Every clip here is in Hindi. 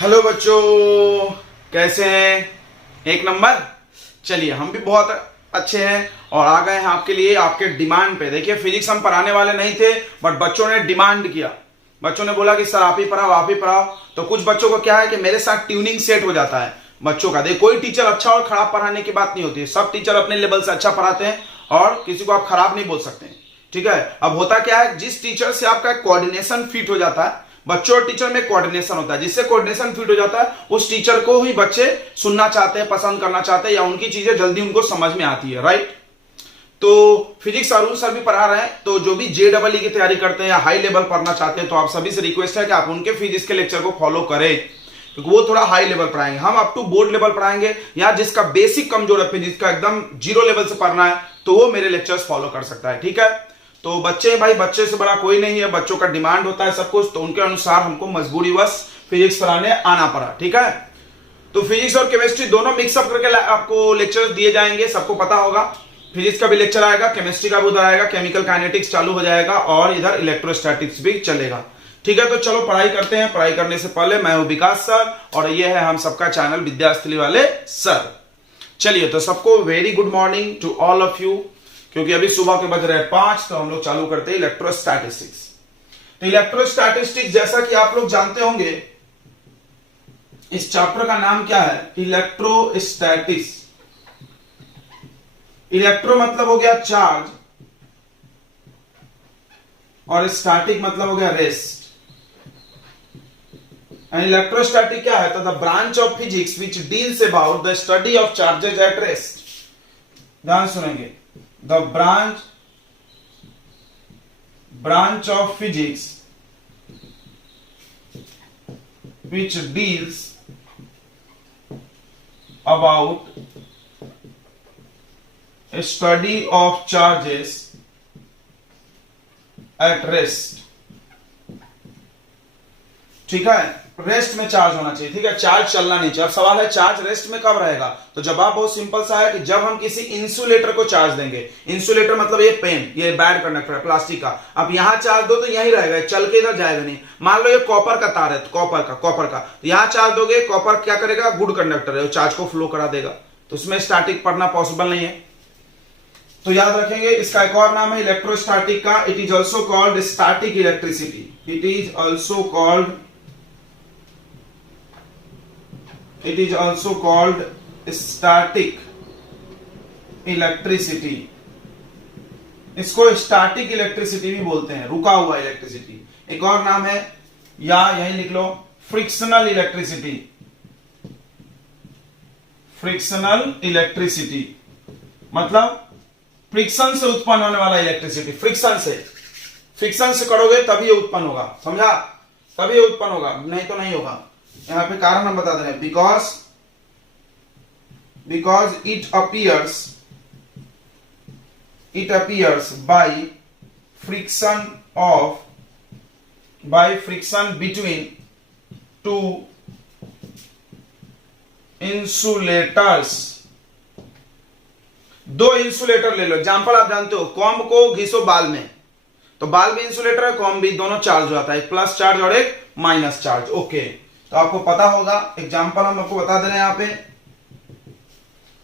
हेलो बच्चों, कैसे हैं? एक नंबर। चलिए, हम भी बहुत अच्छे हैं और आ गए हैं आपके लिए आपके डिमांड पे। देखिए, फिजिक्स हम पढ़ाने वाले नहीं थे, बट बच्चों ने डिमांड किया। बच्चों ने बोला कि सर आप ही पढ़ाओ, आप ही पढ़ाओ। तो कुछ बच्चों को क्या है कि मेरे साथ ट्यूनिंग सेट हो जाता है बच्चों का। देखिए, कोई टीचर अच्छा और खराब पढ़ाने की बात नहीं होती है। सब टीचर अपने लेवल से अच्छा पढ़ाते हैं और किसी को आप खराब नहीं बोल सकते। ठीक है। अब होता क्या है, जिस टीचर से आपका कोऑर्डिनेशन फिट हो जाता है, बच्चों और टीचर में कोऑर्डिनेशन होता है, जिससे कोऑर्डिनेशन फिट हो जाता है उस टीचर को ही बच्चे सुनना चाहते हैं, पसंद करना चाहते हैं, या उनकी चीजें जल्दी उनको समझ में आती है। राइट। तो फिजिक्स अरुण सर भी पढ़ा रहे हैं, तो जो भी JEE की तैयारी करते हैं या हाई लेवल पढ़ना चाहते हैं, तो आप सभी से रिक्वेस्ट है कि आप उनके फिजिक्स के लेक्चर को फॉलो करें, क्योंकि वो थोड़ा हाई लेवल पढ़ाएंगे। हम अप टू बोर्ड लेवल पढ़ाएंगे, या जिसका बेसिक कमजोर है फिजिक्स का, एकदम जीरो लेवल से पढ़ना है, तो वो मेरे लेक्चर्स फॉलो कर सकता है। ठीक है। तो बच्चे भाई, बच्चे से बड़ा कोई नहीं है। बच्चों का डिमांड होता है सब कुछ, तो उनके अनुसार हमको मजबूरीवश फिजिक्स पढ़ाने आना पड़ा। ठीक है। तो फिजिक्स और केमिस्ट्री दोनों मिक्सअप करके आपको लेक्चर्स दिए जाएंगे, सबको पता होगा। फिजिक्स का भी लेक्चर आएगा, केमिस्ट्री का भी उधर आएगा, केमिकल काइनेटिक्स चालू हो जाएगा और इधर इलेक्ट्रोस्टैटिक्स भी चलेगा। ठीक है। तो चलो पढ़ाई करते हैं। पढ़ाई करने से पहले मैं हूं विकास सर और ये है हम सबका चैनल विद्यास्थली वाले सर। चलिए, तो सबको very good morning to all of you. क्योंकि अभी सुबह के बज रहे हैं 5, तो हम लोग चालू करते हैं इलेक्ट्रोस्टैटिस्टिक्स। तो इलेक्ट्रोस्टैटिस्टिक्स, जैसा कि आप लोग जानते होंगे, इस चैप्टर का नाम क्या है? इलेक्ट्रोस्टैटिक्स। इलेक्ट्रो मतलब हो गया चार्ज और स्टैटिक मतलब हो गया रेस्ट। एंड इलेक्ट्रोस्टैटिक क्या है? तो the branch of physics which deals about the study of charges at rest. ध्यान सुनेंगे। The branch of physics which deals about a study of charges at rest। ठीक है। रेस्ट में चार्ज होना चाहिए। ठीक है। चार्ज चलना नहीं चाहिए। अब सवाल है, चार्ज रेस्ट में कब रहेगा? तो जवाब बहुत सिंपल सा है कि जब हम किसी इंसुलेटर को चार्ज देंगे। इंसुलेटर मतलब ये पेन, ये बैड कंडक्टर है प्लास्टिक का। अब यहां चार्ज दो तो यहीं रहेगा, चल के इधर जाएगा नहीं। मान लो ये कॉपर का तार है, कॉपर का तो यहां चार्ज दोगे, कॉपर क्या करेगा? गुड कंडक्टर है, चार्ज को फ्लो करा देगा। तो उसमें स्टैटिक पढ़ना पॉसिबल नहीं है। तो याद रखेंगे, इसका एक और नाम है इलेक्ट्रोस्टैटिक का। It is also called static electricity. It is also called static electricity। इसको स्टैटिक इलेक्ट्रिसिटी भी बोलते हैं, रुका हुआ इलेक्ट्रिसिटी। एक और नाम है, या यही लिख लो, फ्रिक्शनल इलेक्ट्रिसिटी। फ्रिक्शनल इलेक्ट्रिसिटी मतलब फ्रिक्शन से उत्पन्न होने वाला इलेक्ट्रिसिटी। फ्रिक्शन से करोगे तभी ये उत्पन्न होगा, समझा? तभी ये उत्पन्न होगा, नहीं तो नहीं होगा। यहां पे कारण हम बता दे रहे हैं, because it appears by friction between two insulators। दो इंसुलेटर ले लो। एग्जांपल आप जानते हो, कॉम को घिसो बाल में, तो बाल भी इंसुलेटर है, कॉम भी, दोनों चार्ज हो जाता है, एक प्लस चार्ज और एक माइनस चार्ज। ओके। तो आपको पता होगा, एग्जांपल हम आपको बता दे रहे हैं यहां पे।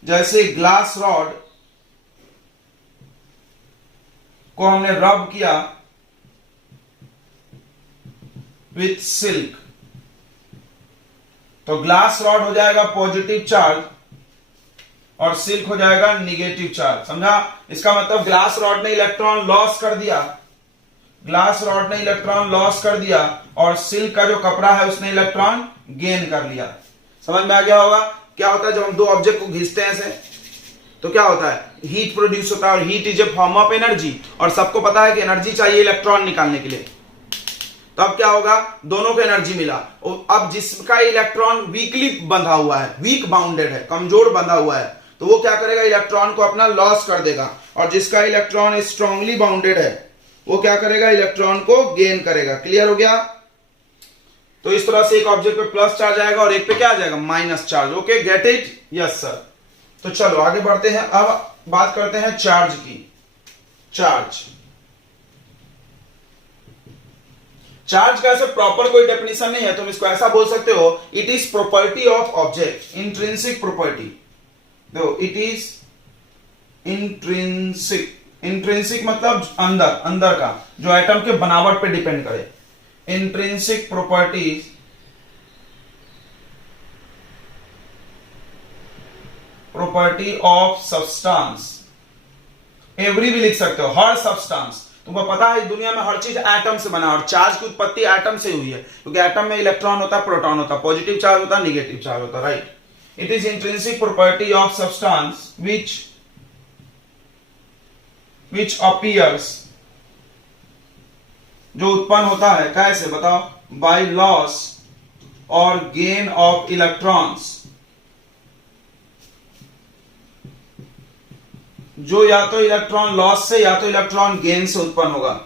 जैसे ग्लास रॉड को हमने रब किया विथ सिल्क, तो ग्लास रॉड हो जाएगा पॉजिटिव चार्ज और सिल्क हो जाएगा निगेटिव चार्ज। समझा? इसका मतलब ग्लास रॉड ने इलेक्ट्रॉन लॉस कर दिया, और सिल्क का जो कपड़ा है उसने इलेक्ट्रॉन गेन कर लिया। समझ में आ गया होगा? क्या होता है जब हम दो ऑब्जेक्ट को घिसते हैं ऐसे, तो क्या होता है? हीट प्रोड्यूस होता है, और heat is a form of energy, और सबको पता है कि एनर्जी चाहिए इलेक्ट्रॉन निकालने के लिए। तो अब क्या होगा? दोनों को एनर्जी मिला। अब जिसका इलेक्ट्रॉन वीकली बंधा हुआ है, वीक बाउंडेड है, कमजोर बंधा हुआ है, तो वो क्या करेगा? इलेक्ट्रॉन को अपना लॉस कर देगा। और जिसका इलेक्ट्रॉन स्ट्रांगली बाउंडेड है, वो क्या करेगा? इलेक्ट्रॉन को गेन करेगा। क्लियर हो गया? तो इस तरह से एक ऑब्जेक्ट पे प्लस चार्ज आएगा और एक पे क्या आ जाएगा? Minus charge. Okay, get it? Yes sir. तो चलो आगे बढ़ते हैं। अब बात करते हैं चार्ज की। चार्ज, चार्ज का ऐसे प्रॉपर कोई डेफिनेशन नहीं है, तुम इसको ऐसा बोल सकते हो, it is property of object, intrinsic property. देखो इट इज इंट्रिंसिक, इंट्रिंसिक मतलब अंदर, अंदर का, जो एटम के बनावट पे डिपेंड करे। Intrinsic properties property of substance, every भी लिख सकते हो, हर सब्सटेंस। तुमको पता है इस दुनिया में हर चीज एटम से बना, और चार्ज की उत्पत्ति एटम से हुई है, क्योंकि एटम में इलेक्ट्रॉन होता है, प्रोटॉन होता है, पॉजिटिव चार्ज होता है, निगेटिव चार्ज होता है, right. It is intrinsic property of substance which appears, जो उत्पन्न होता है, कैसे बताओ, बाय लॉस और गेन ऑफ इलेक्ट्रॉन्स, जो या तो इलेक्ट्रॉन लॉस से या तो इलेक्ट्रॉन गेन से उत्पन्न होगा।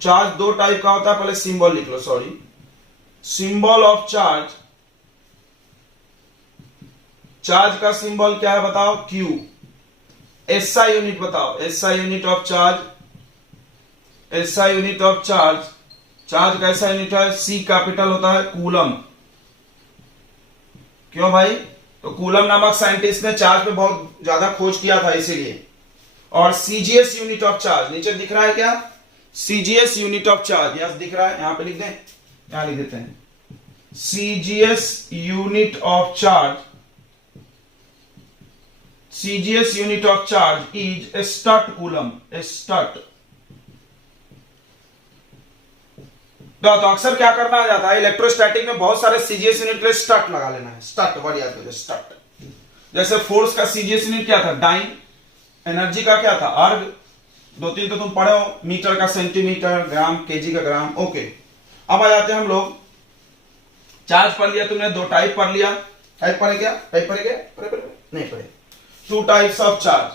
चार्ज दो टाइप का होता है, पहले सिंबल लिख लो, sorry, symbol of charge, charge का सिंबल क्या है बताओ, Q। SI यूनिट बताओ, SI unit of charge, SI unit of charge, charge का ऐसा यूनिट है, C कैपिटल होता है कूलम। क्यों भाई, तो कूलम नामक साइंटिस्ट ने चार्ज पे बहुत ज्यादा खोज किया था इसीलिए। और CGS यूनिट ऑफ चार्ज, नीचे दिख रहा है क्या, CGS unit of charge, yes दिख रहा है, यहां पे लिख दें, यहां लिख देते हैं, CGS unit of charge, CGS unit of charge is statcoulomb, stat. तो अक्सर क्या करना आ जाता है, इलेक्ट्रोस्टैटिक में बहुत सारे CGS यूनिट के लिए स्टट लगा लेना है, स्टट वर्ड याद करो, स्टट। जैसे फोर्स का CGS यूनिट क्या था, डाइन, एनर्जी का क्या था, अर्ग, दो तीन तो तुम पढ़े हो, मीटर का सेंटीमीटर, ग्राम केजी का ग्राम, ओके। अब आ जाते हैं हम लोग, चार्ज पढ़ लिया तुमने, दो टाइप पढ़ लिया, टाइप पढ़े क्या, टाइप पढ़े क्या, पढ़े नहीं पढ़े, two types of charge,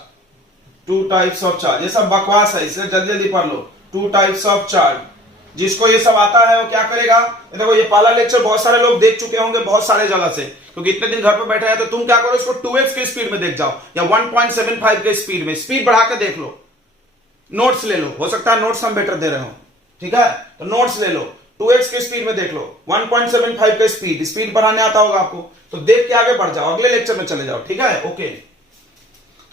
two types of charge, ये सब बकवास है, इसे जल्दी जल्दी पढ़ लो। टू टाइप्स ऑफ चार्ज, जिसको ये सब आता है वो क्या करेगा, देखो ये पहला लेक्चर बहुत सारे लोग देख चुके होंगे बहुत सारे जगह से, क्योंकि इतने दिन घर पे बैठे हैं, तो तुम क्या करो, इसको 2x के स्पीड में देख जाओ, या 1.75 के स्पीड में, स्पीड बढ़ा के देख लो, नोट्स ले लो, हो सकता है नोट्स हम बेटर दे रहे हो, ठीक है, तो नोट्स ले लो, 2x के स्पीड में देख लो, 1.75 का स्पीड, स्पीड बढ़ाने आता होगा आपको, तो देख के आगे बढ़ जाओ, अगले लेक्चर में चले जाओ, ठीक है, ओके।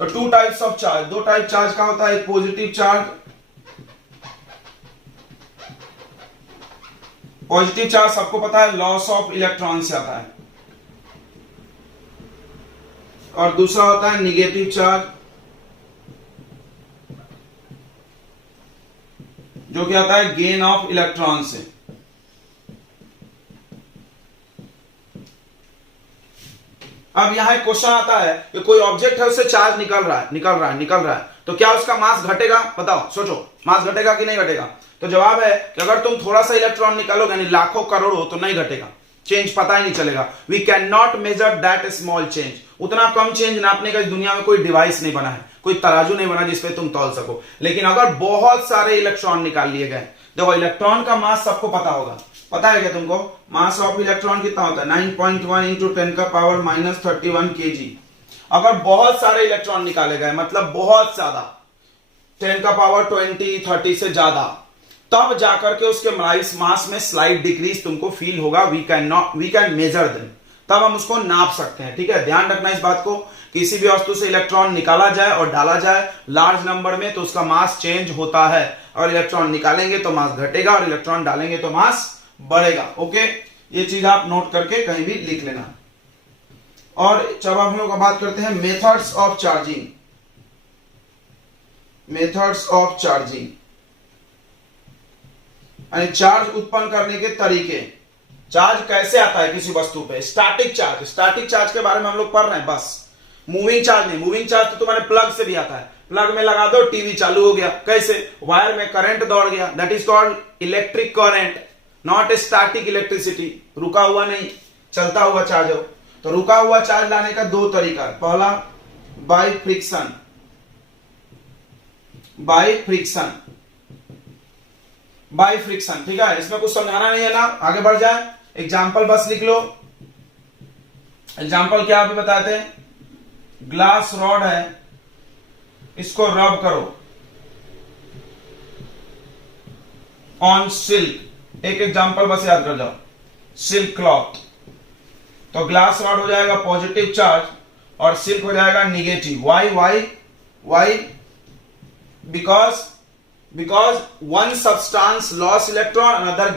तो टू टाइप्स ऑफ चार्ज, दो टाइप चार्ज का होता है, एक पॉजिटिव चार्ज, पॉजिटिव चार्ज सबको पता है लॉस ऑफ इलेक्ट्रॉन से आता है, और दूसरा होता है निगेटिव चार्ज, जो कि आता है गेन ऑफ इलेक्ट्रॉन से। अब यहां एक क्वेश्चन आता है कि कोई ऑब्जेक्ट है, उससे चार्ज निकल रहा है, निकल रहा है, निकल रहा है, तो क्या उसका मास घटेगा, बताओ, सोचो, मास घटेगा कि नहीं घटेगा। तो जवाब है कि अगर तुम थोड़ा सा इलेक्ट्रॉन निकालोगे, यानी लाखों करोड़ों, तो नहीं घटेगा, चेंज पता ही नहीं चलेगा। We can not measure that small change, उतना कम चेंज नापने का इस दुनिया में कोई डिवाइस नहीं बना है, कोई तराजू नहीं बना जिसपे तुम तौल सको। लेकिन अगर बहुत सारे इलेक्ट्रॉन निकाल लिए गए, देखो इलेक्ट्रॉन का मास सबको पता होगा, पता है क्या तुमको, मास ऑफ इलेक्ट्रॉन कितना होता है, 9.1 इंटू 10 का पावर -31 kg। अगर बहुत सारे इलेक्ट्रॉन निकाले गए, मतलब बहुत ज्यादा, 10 का पावर 20 30 से ज्यादा, तब जाकर के उसके मास में स्लाइड डिक्रीज तुमको फील होगा। वी कैन मेजर देम, तब हम उसको नाप सकते हैं, ठीक है। ध्यान रखना इस बात को, किसी भी वस्तु से इलेक्ट्रॉन निकाला जाए और डाला जाए लार्ज नंबर में, तो उसका मास चेंज होता है, और इलेक्ट्रॉन निकालेंगे तो मास घटेगा, और इलेक्ट्रॉन डालेंगे तो मास बढ़ेगा, ओके। ये चीज आप नोट करके कहीं भी लिख लेना। और जब हम लोग बात करते हैं methods of charging, methods of charging यानी चार्ज उत्पन्न करने के तरीके, चार्ज कैसे आता है किसी वस्तु पे, स्टैटिक चार्ज, स्टैटिक चार्ज के बारे में हम लोग पढ़ रहे हैं बस, मूविंग चार्ज नहीं। मूविंग चार्ज तो तुम्हारे प्लग से भी आता है, प्लग में लगा दो टीवी चालू हो गया, कैसे, वायर में करंट दौड़ गया, that is called electric current, not static electricity, रुका हुआ नहीं, चलता हुआ चार्ज हो। तो रुका हुआ चार्ज लाने का दो तरीका, पहला by friction, by friction, by friction, ठीक है। इसमें कुछ समझाना नहीं है ना, आगे बढ़ जाए, एग्जाम्पल बस लिख लो। एग्जाम्पल क्या अभी बताते हैं, ग्लास रॉड है, इसको रब करो ऑन सिल्क, एक एग्जांपल बस याद कर जाओ, सिल्क क्लॉथ। तो ग्लास रॉड हो जाएगा पॉजिटिव चार्ज और सिल्क हो जाएगा negative. Why because one substance loss electron, another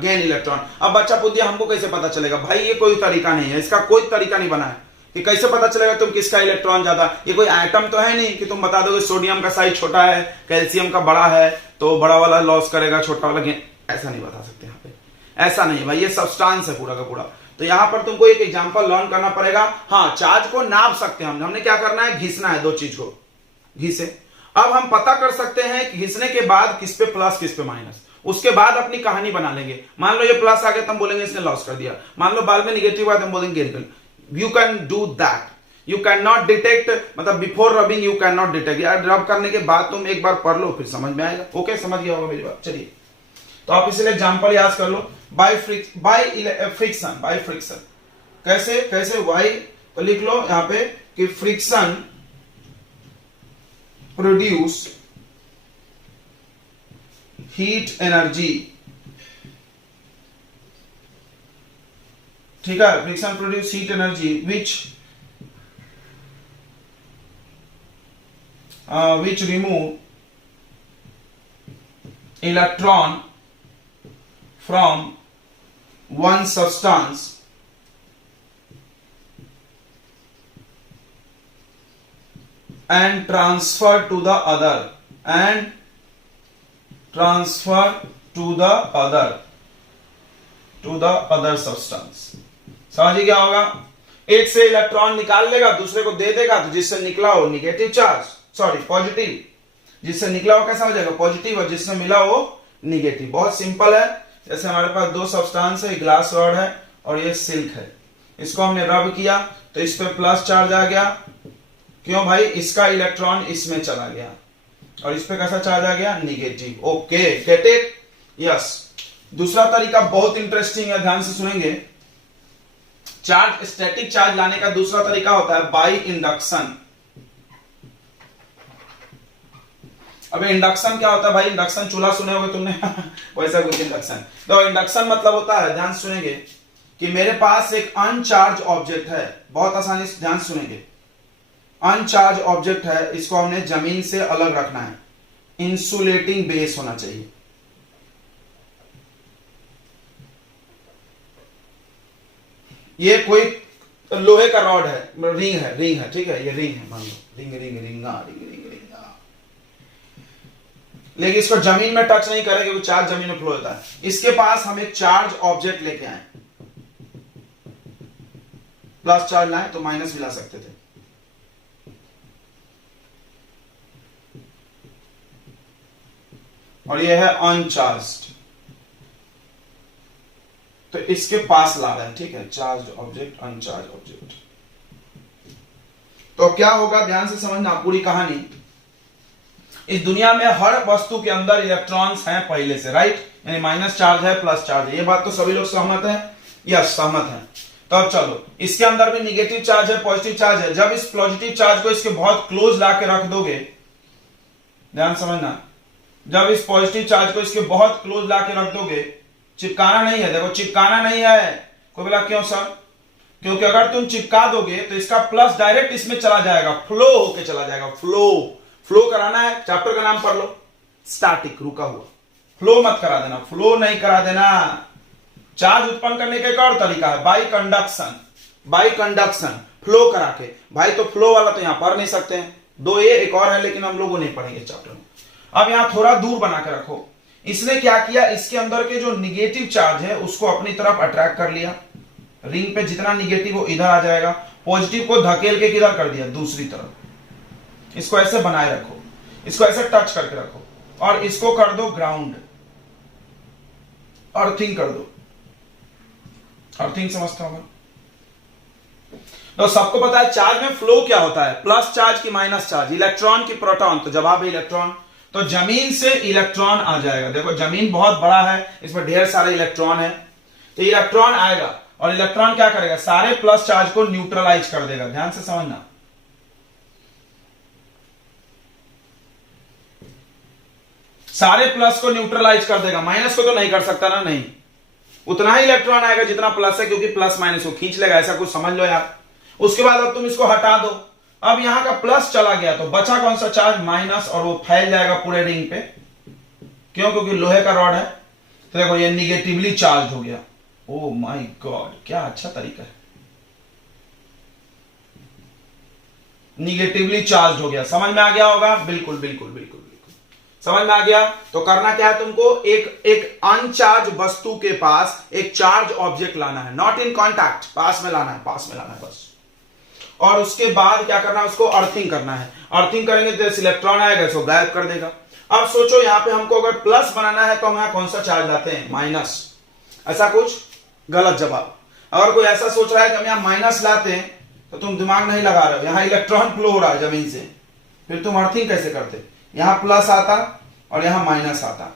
gain electron. अब बच्चा पूछ दिया हमको कैसे पता चलेगा? भाई ये कोई तरीका नहीं है, इसका कोई तरीका नहीं बना है कि कैसे पता चलेगा तुम किसका इलेक्ट्रॉन ज्यादा। ये कोई आइटम तो है नहीं कि तुम बता दोगे सोडियम का साइज छोटा है, कैल्शियम का बड़ा है, तो बड़ा वाला लॉस करेगा, छोटा वाला गेन। ऐसा नहीं बता सकते यहाँ पे, ऐसा नहीं भाई, ये सब्सटेंस है पूरा का पूरा। तो यहां पर तुमको एक एग्जांपल लर्न करना पड़ेगा। हाँ, चार्ज को नाप सकते हैं हमने क्या करना है, घिसना है दो चीज को, घिसे। अब हम पता कर सकते हैं कि घिसने के बाद किस पे प्लस किस पे माइनस, उसके बाद अपनी कहानी बना लेंगे। मान लो ये प्लस आ गया तो हम बोलेंगे इसने लॉस कर दिया, मान लो बाद में निगेटिव आया तो हम बोलेंगे gain. You can do that, you can not detect, मतलब before rubbing you can not detect. यार रब करने के बाद तुम एक बार पढ़ लो फिर समझ में आएगा। ओके, समझ गया होगा मेरी बात। चलिए तो आप इसलिए एग्जांपल याद कर लो। बाय फ्रिक्शन कैसे वाई, तो लिख लो यहां पे कि फ्रिक्शन प्रोड्यूस हीट एनर्जी। ठीक है, friction produce heat energy which remove electron from one substance and transfer to the other substance। समझिए क्या होगा? एक से इलेक्ट्रॉन निकाल लेगा, दूसरे को दे देगा, तो जिससे निकला हो निगेटिव चार्ज, सॉरी पॉजिटिव, जिससे निकला हो कैसा हो जाएगा पॉजिटिव, और जिससे मिला हो निगेटिव। बहुत सिंपल है। जैसे हमारे पास दो सब्सटेंस है, ग्लास रॉड है और ये सिल्क है, इसको हमने रब किया तो इस पे प्लस चार्ज आ गया। क्यों भाई? इसका इलेक्ट्रॉन इसमें चला गया और इस पे कैसा चार्ज आ गया, negative. Okay, get it? Yes. दूसरा तरीका बहुत इंटरेस्टिंग है, ध्यान से सुनेंगे। चार्ज, स्टैटिक चार्ज लाने का दूसरा तरीका होता है बाय इंडक्शन। अब इंडक्शन क्या होता है भाई? इंडक्शन चूल्हा सुने होगे तुमने वैसा कुछ इंडक्शन। तो इंडक्शन मतलब होता है, ध्यान सुनेंगे, कि मेरे पास एक अनचार्ज ऑब्जेक्ट है। बहुत आसानी से ध्यान सुनेंगे। अनचार्ज ऑब्जेक्ट है, इसको हमने जमीन से अलग रखना है, इंसुलेटिंग बेस होना चाहिए। ये कोई लोहे का रॉड है, रिंग है, ठीक है, ये रिंग है, मान लो रिंगा। लेकिन इसको जमीन में टच नहीं करें क्योंकि चार्ज जमीन में फ्लो होता है। इसके पास हम एक चार्ज ऑब्जेक्ट लेके आए, प्लस चार्ज लाए तो माइनस भी ला सकते थे। और ये है अनचार्ज्ड, तो इसके पास ला रहे हैं, ठीक है, चार्ज ऑब्जेक्ट, अनचार्ज ऑब्जेक्ट। तो क्या होगा, ध्यान से समझना पूरी कहानी। इस दुनिया में हर वस्तु के अंदर इलेक्ट्रॉन्स हैं पहले से, राइट? यानी माइनस चार्ज है, प्लस चार्ज है। ये बात तो सभी लोग सहमत हैं? यस, सहमत हैं। तो अब चलो, इसके अंदर भी निगेटिव चार्ज है, पॉजिटिव चार्ज है। जब इस पॉजिटिव चार्ज को इसके बहुत क्लोज लाके रख दोगे, ध्यान समझना, जब इस पॉजिटिव चार्ज को इसके बहुत क्लोज लाके रख दोगे, चिपकाना नहीं है, देखो चिपकाना नहीं है। कोई बोला क्यों सर? क्योंकि अगर तुम चिपका दोगे तो इसका प्लस डायरेक्ट इसमें चला जाएगा, फ्लो होके चला जाएगा। फ्लो कराना है, चैप्टर का नाम पढ़ लो, स्टैटिक, रुका हुआ। फ्लो मत करा देना, फ्लो नहीं करा देना। चार्ज उत्पन्न करने का एक और तरीका है, बाई कंडक्शन, फ्लो करा के। भाई तो फ्लो वाला तो यहां पढ़ नहीं सकते हैं, दो ये एक और है, लेकिन हम लोगों नहीं पढ़ेंगे चैप्टर में। अब यहां थोड़ा दूर बना के रखो। इसने क्या किया, इसके अंदर के जो निगेटिव चार्ज है उसको अपनी तरफ अट्रैक्ट कर लिया। रिंग पे जितना निगेटिव हो इधर आ जाएगा, पॉजिटिव को धकेल के किधर कर दिया, दूसरी तरफ। इसको ऐसे बनाए रखो, इसको ऐसे टच करके रखो, और इसको कर दो ग्राउंड, अर्थिंग कर दो। अर्थिंग समझता होगा? तो सबको पता है चार्ज में फ्लो क्या होता है, प्लस चार्ज की माइनस चार्ज, इलेक्ट्रॉन की प्रोटॉन। तो जवाब है इलेक्ट्रॉन। तो जमीन से इलेक्ट्रॉन आ जाएगा। देखो जमीन बहुत बड़ा है, इसमें ढेर सारे इलेक्ट्रॉन है, तो इलेक्ट्रॉन आएगा और इलेक्ट्रॉन क्या करेगा, सारे प्लस चार्ज को न्यूट्रलाइज कर देगा। ध्यान से समझना। सारे प्लस को न्यूट्रलाइज कर देगा, माइनस को तो नहीं कर सकता ना, नहीं, उतना ही इलेक्ट्रॉन आएगा जितना प्लस है, क्योंकि प्लस माइनस को खींच लेगा, ऐसा कुछ समझ लो यार। उसके बाद अब तुम इसको हटा दो, अब यहां का प्लस चला गया तो बचा कौन सा चार्ज, माइनस, और वो फैल जाएगा पूरे रिंग पे, क्यों, क्योंकि लोहे का रॉड है। तो देखो ये निगेटिवली चार्ज हो गया। ओ माय गॉड, क्या अच्छा तरीका है, निगेटिवली चार्ज हो गया, समझ में आ गया होगा, बिल्कुल बिल्कुल बिल्कुल बिल्कुल समझ में आ गया। तो करना क्या है तुमको, एक अनचार्ज वस्तु के पास एक चार्ज ऑब्जेक्ट लाना है, नॉट इन कॉन्टैक्ट, पास में लाना है, पास में लाना है बस। और उसके बाद क्या करना है, उसको अर्थिंग करना है। अर्थिंग करेंगे तो इलेक्ट्रॉन आएगा, इसको गायब कर देगा। अब सोचो यहां पे हमको अगर प्लस बनाना है तो हम यहां कौन सा चार्ज लाते हैं, माइनस, ऐसा कुछ, गलत जवाब। अगर कोई ऐसा सोच रहा है कि हम यहां माइनस लाते हैं तो तुम दिमाग नहीं लगा रहे हो, यहां इलेक्ट्रॉन फ्लो हो रहा है जमीन से, फिर तुम अर्थिंग कैसे करते, यहां प्लस आता और यहां माइनस आता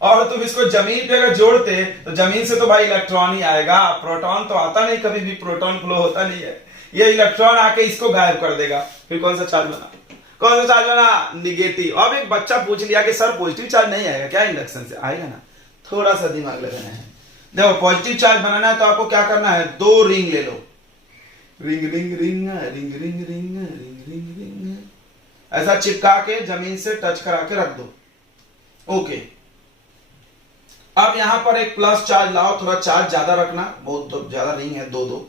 और तुम इसको जमीन पे अगर जोड़ते तो जमीन से तो भाई इलेक्ट्रॉन ही आएगा, प्रोटॉन तो आता नहीं, कभी भी प्रोटॉन फ्लो होता नहीं है, ये इलेक्ट्रॉन आके इसको गायब कर देगा। फिर कौन सा चार्ज बना, कौन सा चार्ज बना, निगेटिव। अब एक बच्चा पूछ लिया कि सर पॉजिटिव चार्ज नहीं आएगा क्या इंडक्शन से, आएगा ना, थोड़ा सा दिमाग लगाना है। देखो पॉजिटिव चार्ज बनाना है तो आपको क्या करना है, 2 रिंग ले लो, ring ring ring ring ring ring ring ring ring, ऐसा चिपका के जमीन से टच करा के रख दो। ओके, अब यहां पर एक प्लस चार्ज लाओ, थोड़ा चार्ज ज्यादा रखना, बहुत तो ज्यादा रिंग है, 2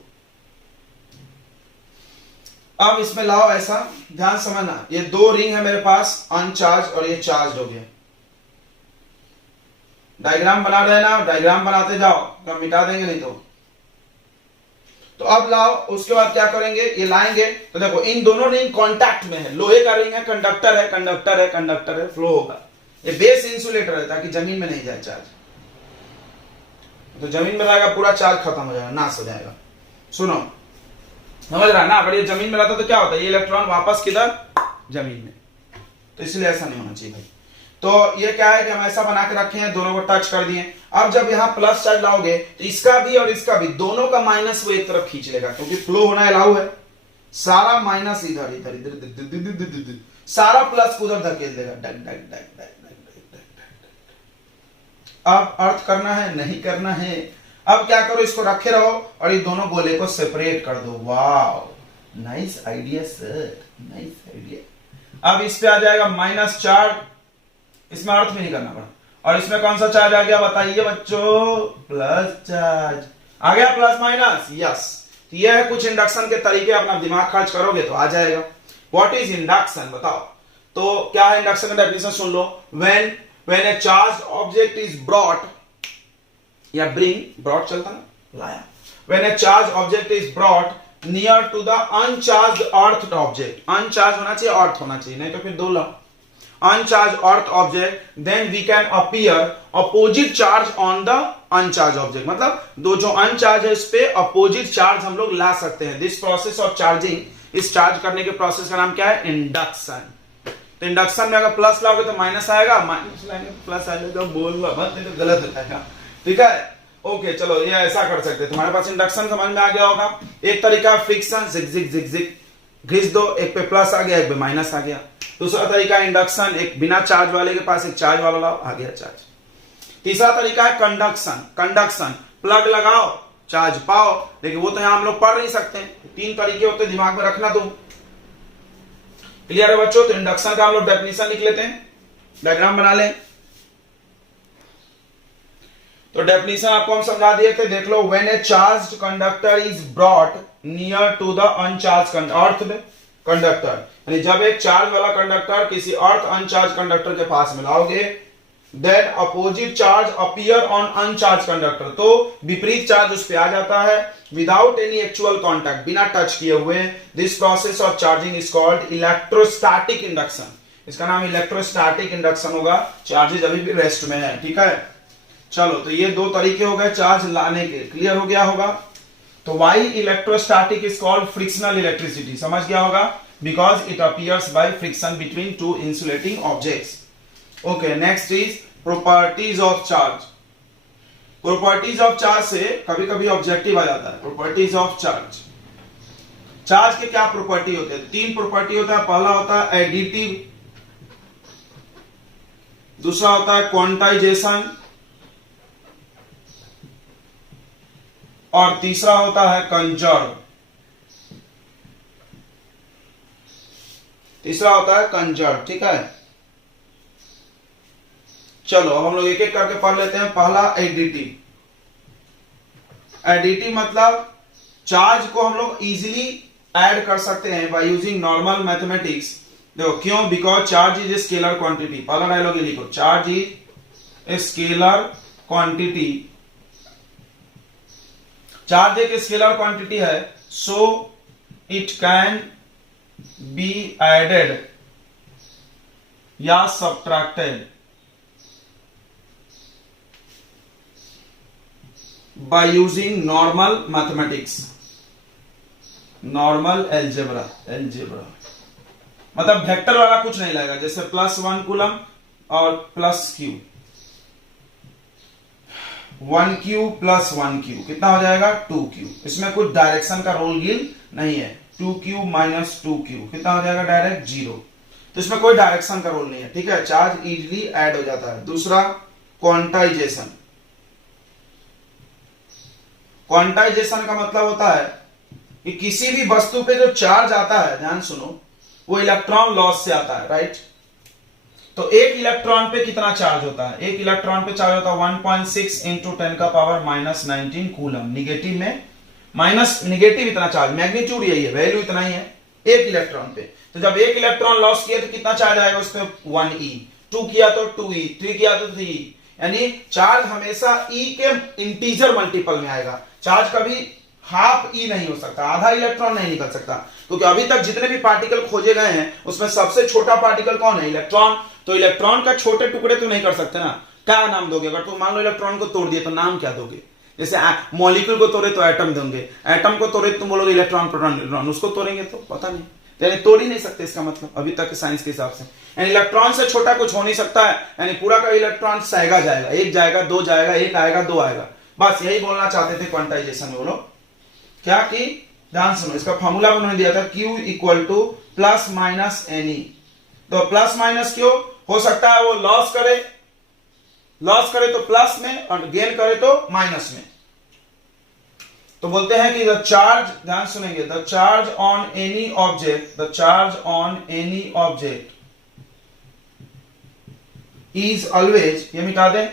अब इसमें लाओ, ऐसा ध्यान समझना, ये 2 रिंग है मेरे पास अनचार्ज और ये चार्ज हो गया। डायग्राम बना रहे ना, डायग्राम बनाते जाओ, तो मिटा देंगे नहीं तो अब लाओ, उसके बाद क्या करेंगे, ये लाएंगे तो देखो इन दोनों रिंग कांटेक्ट में है, लोहे का रिंग है, कंडक्टर है, कंडक्टर है, कंडक्टर है, फ्लो होगा। ये बेस इंसुलेटर है ताकि जमीन में नहीं जाए चार्ज, तो जमीन में रहेगा पूरा चार्ज खत्म हो जाएगा, नाश हो जाएगा। सुनो, समझ रहा है ना, अगर ये जमीन में रहता तो क्या होता है, ये इलेक्ट्रॉन वापस किधर, जमीन में, तो इसलिए ऐसा नहीं होना चाहिए भाई। तो ये क्या है कि हम ऐसा बना के रखे हैं, दोनों को टच कर दिए। अब जब यहां प्लस चार्ज लाओगे तो इसका भी और इसका भी, दोनों का माइनस वो एक तरफ खींच लेगा, क्योंकि फ्लो होना अलाउ है। सारा माइनस इधर इधर इधर, सारा प्लस को उधर धकेल देगा, duck duck duck duck duck duck. अब अर्थ करना है, नहीं करना है, अब क्या करो, इसको रखे रहो और ये दोनों गोले को सेपरेट कर दो। Wow, nice idea sir, nice idea. अब इस पे आ जाएगा माइनस चार्ज, इसमें अर्थ भी नहीं करना पड़ा, और इसमें कौन सा चार्ज आ गया बताइए बच्चों, प्लस चार्ज आ गया, प्लस माइनस, यस। ये है कुछ इंडक्शन के तरीके, अपना दिमाग खर्च करोगे तो आ जाएगा। व्हाट इज इंडक्शन बताओ, तो क्या है इंडक्शन का डेफिनेशन सुन लो, when a charge object is brought, या ब्रिंग, ब्रॉट चलता ना, लाया, when a charge object is brought near to the uncharge earth object, uncharge होना चाहिए, अर्थ होना चाहिए, नहीं तो फिर दो लाओ, uncharged earth object, then we can appear opposite charge on the uncharged object, मतलब दो जो uncharged है इस पे opposite charge हम लोग ला सकते हैं। This process of charging, इस चार्ज करने के प्रोसेस का नाम क्या है, इंडक्शन। तो इंडक्शन में अगर प्लस लाओगे तो माइनस आएगा, माइनस लाएंगे प्लस आएगा, तो बोलना मत, नहीं तो गलत हो जाएगा, ठीक है। ओके चलो, ये ऐसा कर सकते हैं, तुम्हारे पास इंडक्शन समझ में आ गया होगा। एक तरीका फ्रिक्शन, जिग जिग जिग जिग घिस दो, एक पे प्लस आ गया, एक पे माइनस आ गया। दूसरा तरीका इंडक्शन, एक बिना चार्ज वाले के पास एक चार्ज वाला लाओ, आ गया चार्ज। तीसरा तरीका है कंडक्शन, कंडक्शन प्लग लगाओ चार्ज पाओ, लेकिन वो तो यहां हम लोग पढ़ नहीं सकते, 3 तरीके होते, दिमाग में रखना तुम। क्लियर है बच्चों, तो इंडक्शन का हम लोग डेफिनेशन लिख लेते हैं, डायग्राम बना लें। तो डेफिनेशन आपको हम समझा दिए थे, देख लो, when a charged conductor is brought near to the uncharge earth conductor, यानी जब एक चार्ज वाला कंडक्टर किसी अर्थ अनचार्ज कंडक्टर के पास में लाओगे, then opposite charge appear on uncharge conductor, तो विपरीत चार्ज उस पे आ जाता है, विदाउट एनी एक्चुअल कांटेक्ट, बिना टच किए हुए। This process of charging is called electrostatic induction, इसका नाम इलेक्ट्रोस्टैटिक इंडक्शन होगा, चार्जेज अभी भी रेस्ट में है, ठीक है। चलो, तो ये 2 तरीके हो गए चार्ज लाने के, क्लियर हो गया होगा। तो why electrostatic is called frictional electricity, समझ गया होगा, because it appears by friction between 2 insulating objects. Okay, next is properties of charge. Properties of charge से कभी कभी ऑब्जेक्टिव आ जाता है। प्रॉपर्टीज ऑफ चार्ज, चार्ज के क्या प्रॉपर्टी होते हैं, 3 प्रॉपर्टी होता है। पहला होता है एडिटिव, दूसरा होता है क्वांटाइजेशन, और तीसरा होता है कंजर्व। तीसरा होता है कंजर्व, ठीक है। चलो अब हम लोग एक एक करके पढ़ लेते हैं। पहला एडिटिव। एडिटिव मतलब चार्ज को हम लोग इजीली ऐड कर सकते हैं बाय यूजिंग नॉर्मल मैथमेटिक्स। देखो क्यों? Because charge is a scalar quantity. पहला डायलॉग ये लिखो, charge is a scalar quantity. Charge एक स्केलर क्वांटिटी है, so it can be added या subtracted by using normal mathematics, normal algebra। मतलब वेक्टर वाला कुछ नहीं लगेगा, जैसे +1 कूलम और +q, 1q + 1q कितना हो जाएगा? 2q। इसमें कुछ डायरेक्शन का रोल गिल नहीं है। 2q - 2q कितना हो जाएगा? डायरेक्ट 0। तो इसमें कोई डायरेक्शन का रोल नहीं है, ठीक है। चार्ज इजीली ऐड हो जाता है। दूसरा क्वांटाइजेशन। क्वांटाइजेशन का मतलब होता है कि किसी भी वस्तु पे जो चार्ज आता है, ध्यान सुनो, वो इलेक्ट्रॉन लॉस से आता है, राइट। तो एक इलेक्ट्रॉन पे कितना चार्ज होता है? एक इलेक्ट्रॉन पे चार्ज होता है 1.6 × 10⁻⁻19 कूलम। निगेटिव में माइनस निगेटिव इतना चार्ज, मैग्नीट्यूड यही है, वैल्यू इतना ही है एक इलेक्ट्रॉन पे। तो जब एक इलेक्ट्रॉन लॉस किया तो कितना चार्ज आएगा उस पर? 1e। 2 किया तो 2e, 3 किया तो 3e। यानी चार्ज हमेशा e के इंटीजर मल्टीपल में आएगा। चार्ज कभी हाफ e नहीं हो सकता, आधा इलेक्ट्रॉन नहीं निकल सकता, क्योंकि अभी तक जितने भी पार्टिकल खोजे गए हैं उसमें सबसे छोटा पार्टिकल कौन है? इलेक्ट्रॉन। तो इलेक्ट्रॉन का छोटे टुकड़े तो नहीं कर सकते ना। क्या नाम दोगे? अगर तुम मान लो इलेक्ट्रॉन को तोड़ दिए तो नाम क्या दोगे? जैसे मॉलिक्यूल को तोड़े तो एटम दोगे, एटम को तोड़े तो तुम बोलोगे इलेक्ट्रॉन प्रोटॉन न्यूट्रॉन, उसको तोड़ेंगे तो पता नहीं, यानी तोड़ ही नहीं सकते इसका मतलब अभी तक के साइंस के हिसाब से। यानी इलेक्ट्रॉन से छोटा कुछ हो नहीं सकता है, यानी पूरा का इलेक्ट्रॉन सहेगा जाएगा, एक जाएगा, दो जाएगा, एक आएगा, दो आएगा। बस यही बोलना चाहते थे क्वांटाइजेशन में। बोलो क्या? कि ध्यान सुनो, इसका फॉर्मूला उन्होंने दिया था Q = ±Ne। तो प्लस माइनस क्यों हो सकता है? वो लॉस करे तो प्लस में और गेन करे तो माइनस में। तो बोलते हैं कि द चार्ज, ध्यान सुनेंगे, the charge on any object is always, ये मिटा दें,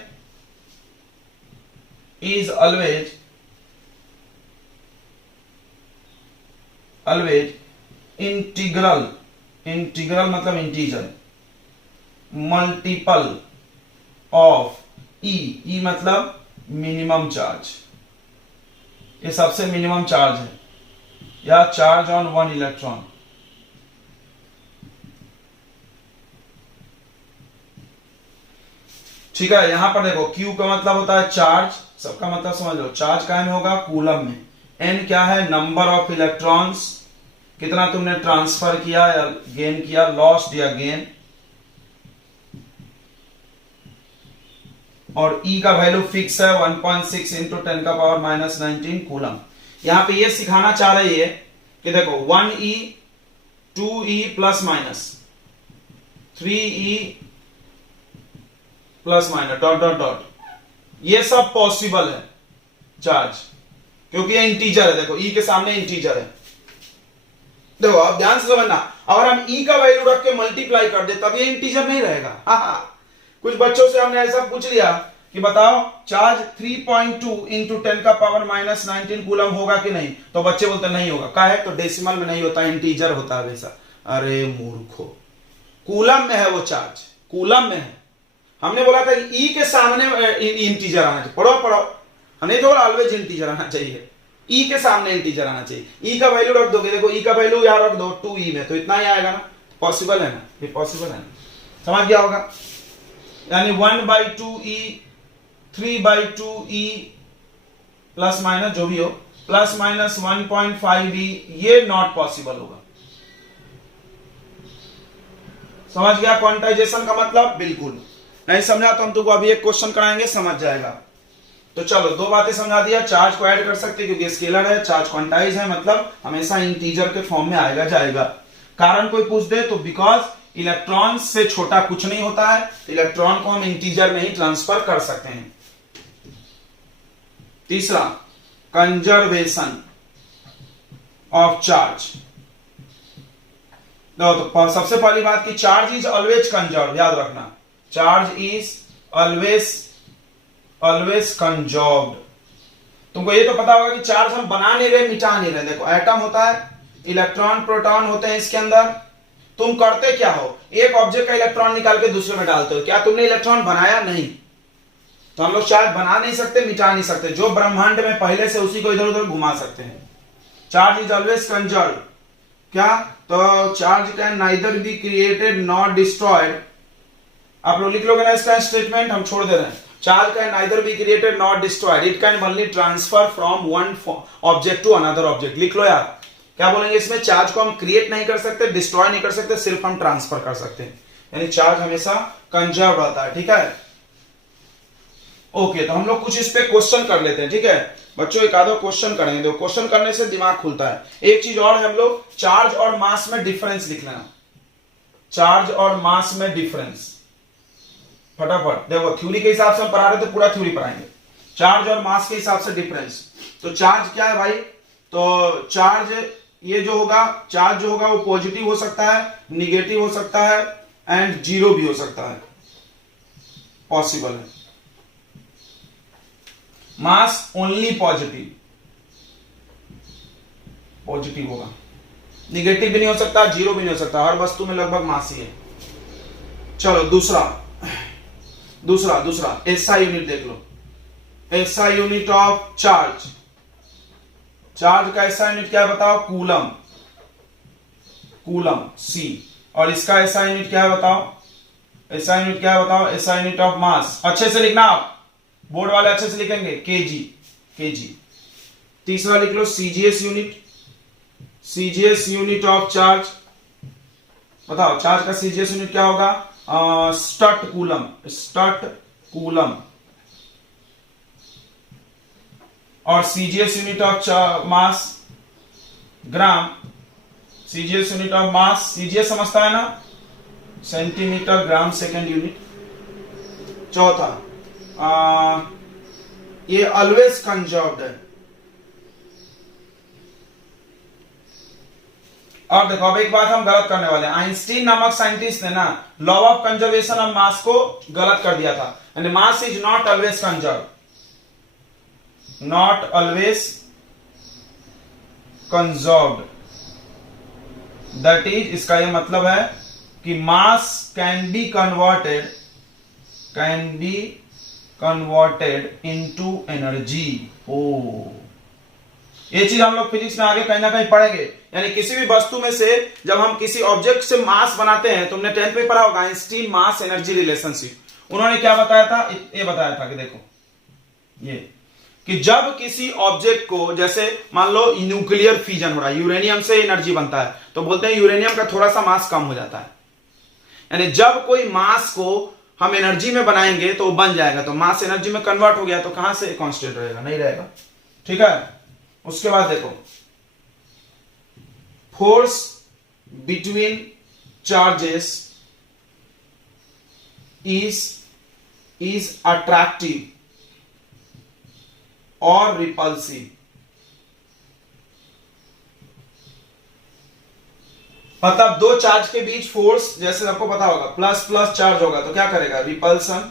इज ऑलवेज इंटीग्रल मतलब इंटीजर मल्टीपल ऑफ ई मतलब मिनिमम चार्ज। ये सबसे मिनिमम चार्ज है, या चार्ज ऑन 1 इलेक्ट्रॉन। ठीक है। यहां पर देखो Q का मतलब होता है चार्ज, सबका मतलब समझ लो। चार्ज कहाँ में होगा? कूलम में। N क्या है? नंबर ऑफ इलेक्ट्रॉन्स, कितना तुमने ट्रांसफर किया या गेन किया, लॉस्ट या गेन। और E का वैल्यू फिक्स है 1.6 × 10⁻⁻19 कूलम। यहां पे ये सिखाना चाह रही है कि देखो 1e 2e ± 3e ± ... ये सब पॉसिबल है चार्ज, क्योंकि ये इंटीजर है। देखो E के सामने इंटीजर है। देखो आप ध्यान से समझना, अगर हम E का वैल्यू रख के मल्टीप्लाई कर दे तब ये इंटीजर नहीं रहेगा। हाँ, कुछ बच्चों से हमने ऐसा पूछ लिया कि बताओ चार्ज 3.2 × 10⁻⁻19 कूलम होगा कि नहीं, तो बच्चे बोलते नहीं होगा। क्या है? तो डेसिमल में नहीं होता, इंटीजर होता है वैसा। अरे मूर्खो, कूलम में है वो चार्ज, कूलम में है। हमने बोला था कि E के सामने इंटीजर आना चाहिए। पढ़ो, हमने तो बोला ऑलवेज इंटीजर आना चाहिए, E के सामने इंटीजर आना चाहिए। E का वैल्यू रख दोगे, देखो E का वैल्यू यहां रख दो 2E में, तो इतना ही आएगा ना। पॉसिबल है ना? ये पॉसिबल है ना? समझ गया होगा। यानी 1/2E 3/2E प्लस माइनस जो भी हो, प्लस माइनस 1.5E, ये नॉट पॉसिबल होगा। समझ गया क्वांटाइजेशन का मतलब? बिल्कुल नहीं समझा तो हम तुमको अभी एक क्वेश्चन कराएंगे, समझ जाएगा। तो चलो दो बातें समझा दिया। चार्ज को ऐड कर सकते क्योंकि स्केलर है, चार्ज क्वांटाइज है, मतलब हमेशा इंटीजर के फॉर्म में आएगा जाएगा। कारण कोई पूछ दे तो बिकॉज इलेक्ट्रॉन से छोटा कुछ नहीं होता है, इलेक्ट्रॉन को हम इंटीजर में ही ट्रांसफर कर सकते हैं। तीसरा, कंजर्वेशन ऑफ चार्ज। तो सबसे पहली बात कि चार्ज इज ऑलवेज कंजर्व, याद रखना, चार्ज इज ऑलवेज कंजर्व्ड। तुमको ये तो पता होगा कि चार्ज हम बना नहीं रहे, मिटा नहीं रहे। देखो एटम होता है, इलेक्ट्रॉन प्रोटॉन होते हैं इसके अंदर। तुम करते क्या हो, एक ऑब्जेक्ट का इलेक्ट्रॉन निकाल के दूसरे में डालते हो, क्या तुमने इलेक्ट्रॉन बनाया? नहीं। तो हम लोग चार्ज बना नहीं सकते, मिटा नहीं सकते, जो ब्रह्मांड में पहले से उसी को इधर उधर घुमा सकते हैं। Charge is always conserve. क्या? तो charge can neither be created not destroyed. आप लोग लिख लोगे ना इसका स्टेटमेंट, हम छोड़ दे रहे हैं। Charge can neither be created not destroyed, it can only transfer from one object to another object. लिख लो यार, क्या बोलेंगे इसमें? चार्ज को हम क्रिएट नहीं कर सकते, डिस्ट्रॉय नहीं कर सकते, सिर्फ हम ट्रांसफर कर सकते हैं। यानी चार्ज हमेशा कंजर्व रहता है। ठीक है, ओके। तो हम लोग कुछ इस पे क्वेश्चन कर लेते हैं। ठीक है बच्चों, एक आधा क्वेश्चन करेंगे। देखो क्वेश्चन करने से दिमाग खुलता है। एक चीज और है, हम लोग चार्ज और मास में डिफरेंस लिख लेना। चार्ज और मास में डिफरेंस फटाफट। देखो थ्योरी के हिसाब से हम पढ़ा रहे थे, पूरा थ्योरी पढ़ाएंगे। चार्ज और मास के हिसाब से डिफरेंस। तो चार्ज क्या है भाई? तो चार्ज ये जो होगा, चार्ज जो होगा वो पॉजिटिव हो सकता है, निगेटिव हो सकता है एंड जीरो भी हो सकता है, पॉसिबल है। मास ओनली पॉजिटिव, पॉजिटिव होगा, निगेटिव भी नहीं हो सकता, जीरो भी नहीं हो सकता। हर वस्तु में लगभग मास ही है। चलो दूसरा एसआई यूनिट देख लो। SI unit of charge. Charge का एसआई यूनिट क्या है बताओ? Coulomb, coulomb C. और इसका एसआई यूनिट क्या है बताओ? एसआई यूनिट क्या है बताओ? एसआई यूनिट ऑफ मास। अच्छे से लिखना, आप बोर्ड वाले अच्छे से लिखेंगे, केजी, केजी। तीसरा लिख लो CGS unit, CGS unit of charge. बताओ चार्ज का सीजीएस यूनिट क्या होगा? Statcoulomb, statcoulomb. और CGS unit of mass gram, CGS unit of mass, CGS समझता है ना, सेंटीमीटर ग्राम सेकेंड यूनिट। चौथा, ये ऑलवेज कंजर्व्ड है। और देखो अब एक बात हम गलत करने वाले हैं। आइंस्टीन नामक साइंटिस्ट ने ना law of conservation of mass को गलत कर दिया था। And mass is not always conserve, not always conserved. That is, इसका यह मतलब है कि mass can be converted into energy. ओ, ये चीज हम लोग फिजिक्स में आगे कहीं ना कहीं पढ़ेंगे। यानी किसी भी वस्तु में से जब हम किसी ऑब्जेक्ट से मास बनाते हैं, तुमने 10th में पढ़ा होगा आइंस्टीन मास एनर्जी रिलेशनशिप। उन्होंने क्या बताया था? ये बताया था कि देखो ये कि जब किसी ऑब्जेक्ट को, जैसे मान लो न्यूक्लियर फ्यूजन हो रहा है, यूरेनियम से एनर्जी बनता है, तो बोलते हैं यूरेनियम का थोड़ा सा मास कम हो जाता है। यानी जब कोई मास को हम एनर्जी में बनाएंगे तो वो बन जाएगा, तो मास एनर्जी में कन्वर्ट हो गया, तो कहां से कांस्टेंट रहेगा? नहीं रहेगा। ठीक है, उसके बाद देखो force between charges is attractive और रिपल्सिव। मतलब दो चार्ज के बीच फोर्स, जैसे आपको पता होगा प्लस प्लस चार्ज होगा तो क्या करेगा? रिपल्सन,